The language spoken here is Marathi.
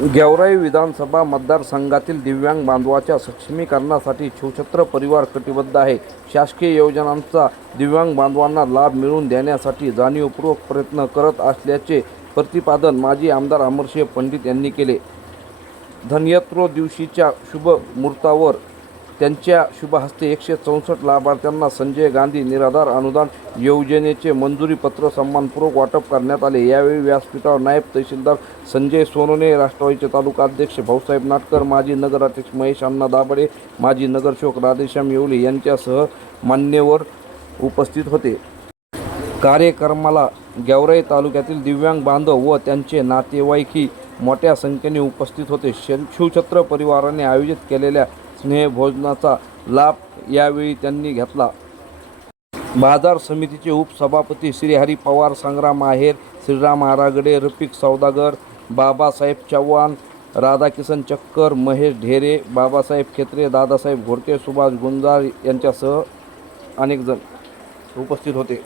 गेवराई विधानसभा मतदारसंघातील दिव्यांग बांधवाच्या सक्षमीकरणासाठी शिवछत्र परिवार कटिबद्ध आहे. शासकीय योजनांचा दिव्यांग बांधवांना लाभ मिळवून देण्यासाठी जाणीवपूर्वक प्रयत्न करत असल्याचे प्रतिपादन माजी आमदार अमरसिंह पंडित यांनी केले. धनत्रयोदशीच्या शुभ मुहूर्तावर त्यांच्या शुभहस्ते 164 लाभार्थ्यांना संजय गांधी निराधार अनुदान योजनेचे मंजुरी पत्र सन्मानपूर्वक वाटप करण्यात आले. यावेळी व्यासपीठावर नायब तहसीलदार संजय सोनोने, राष्ट्रवादीचे तालुका अध्यक्ष भाऊसाहेब नाटकर, माजी नगराध्यक्ष महेश अण्णा दाभाडे, माजी नगरसेवक राधेश्याम येवले यांच्यासह मान्यवर उपस्थित होते. कार्यक्रमाला गेवराई तालुक्यातील दिव्यांग बांधव व त्यांचे नातेवाईकही मोठ्या संख्येने उपस्थित होते. शिवछत्र परिवाराने आयोजित केलेल्या स्नेहभोजनाचा लाभ यावेळी त्यांनी घेतला. बाजार समितीचे उपसभापती श्रीहरी पवार, संग्राम आहेर, श्रीराम आरागडे, रफिक सौदागर, बाबासाहेब चव्हाण, राधाकिसन चक्कर, महेश ढेरे, बाबासाहेब खेत्रे, दादासाहेब घोडके, सुभाष गुंजार यांच्यासह अनेक जण उपस्थित होते.